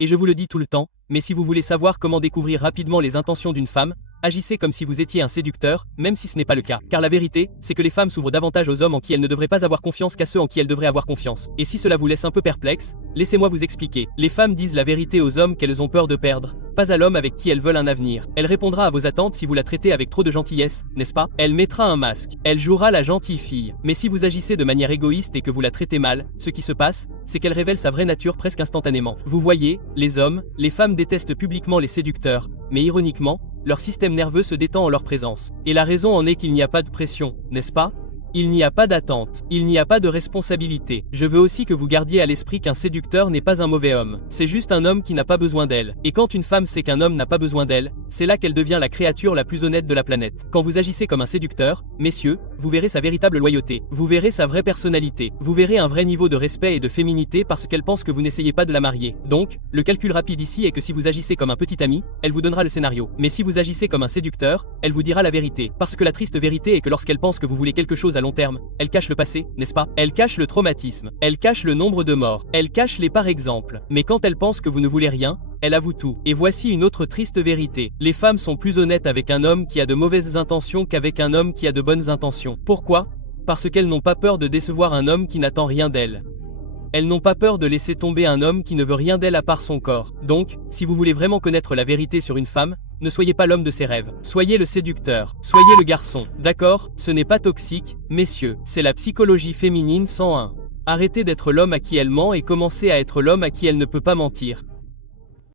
Et je vous le dis tout le temps, mais si vous voulez savoir comment découvrir rapidement les intentions d'une femme, agissez comme si vous étiez un séducteur, même si ce n'est pas le cas. Car la vérité, c'est que les femmes s'ouvrent davantage aux hommes en qui elles ne devraient pas avoir confiance qu'à ceux en qui elles devraient avoir confiance. Et si cela vous laisse un peu perplexe, laissez-moi vous expliquer. Les femmes disent la vérité aux hommes qu'elles ont peur de perdre, pas à l'homme avec qui elles veulent un avenir. Elle répondra à vos attentes si vous la traitez avec trop de gentillesse, n'est-ce pas? Elle mettra un masque. Elle jouera la gentille fille. Mais si vous agissez de manière égoïste et que vous la traitez mal, ce qui se passe, c'est qu'elle révèle sa vraie nature presque instantanément. Vous voyez, les hommes, les femmes détestent publiquement les séducteurs, mais ironiquement, leur système nerveux se détend en leur présence. Et la raison en est qu'il n'y a pas de pression, n'est-ce pas? Il n'y a pas d'attente, il n'y a pas de responsabilité. Je veux aussi que vous gardiez à l'esprit qu'un séducteur n'est pas un mauvais homme. C'est juste un homme qui n'a pas besoin d'elle. Et quand une femme sait qu'un homme n'a pas besoin d'elle, c'est là qu'elle devient la créature la plus honnête de la planète. Quand vous agissez comme un séducteur, messieurs, vous verrez sa véritable loyauté. Vous verrez sa vraie personnalité. Vous verrez un vrai niveau de respect et de féminité parce qu'elle pense que vous n'essayez pas de la marier. Donc, le calcul rapide ici est que si vous agissez comme un petit ami, elle vous donnera le scénario. Mais si vous agissez comme un séducteur, elle vous dira la vérité. Parce que la triste vérité est que lorsqu'elle pense que vous voulez quelque chose à long terme, elle cache le passé, n'est-ce pas? Elle cache le traumatisme, elle cache le nombre de morts, elle cache les par exemple. Mais quand elle pense que vous ne voulez rien, elle avoue tout. Et voici une autre triste vérité. Les femmes sont plus honnêtes avec un homme qui a de mauvaises intentions qu'avec un homme qui a de bonnes intentions. Pourquoi? Parce qu'elles n'ont pas peur de décevoir un homme qui n'attend rien d'elles. Elles n'ont pas peur de laisser tomber un homme qui ne veut rien d'elle à part son corps. Donc, si vous voulez vraiment connaître la vérité sur une femme, ne soyez pas l'homme de ses rêves. Soyez le séducteur. Soyez le garçon. D'accord? Ce n'est pas toxique, messieurs. C'est la psychologie féminine 101. Arrêtez d'être l'homme à qui elle ment et commencez à être l'homme à qui elle ne peut pas mentir.